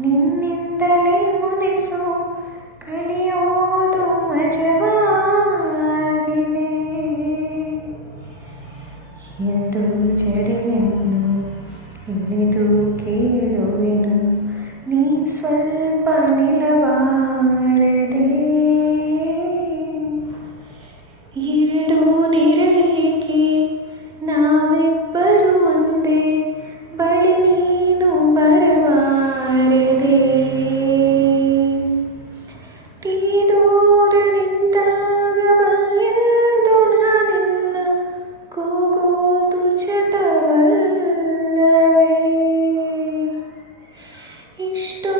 ನಿನ್ನಿಂದಲೇ ಮುನಿಸು ಕಲಿಯೋದು ಮಜವಾಗಿದೆ. ಎಂದು ಜಡೆಯನ್ನು ಇಳಿದು ಕೇಳುವೆನು, ನೀ ಸ್ವಲ್ಪ ನಿಲ್ಲಬಾರದೆ. ಎರಡು ನೆರಳಿಗೆ ನಾವಿಬ್ಬರು ಒಂದೇ, ಬಳಿ ನೀನು ಬರಬಾರದೆ. ನೀ ದೂರ ನಿಂತಾಗ ಬಾ ಎಂದು ನಾನಿನ್ನ ಕೂಗುವುದು ಚಟವಲ್ಲವೇ. ಇಷ್ಟು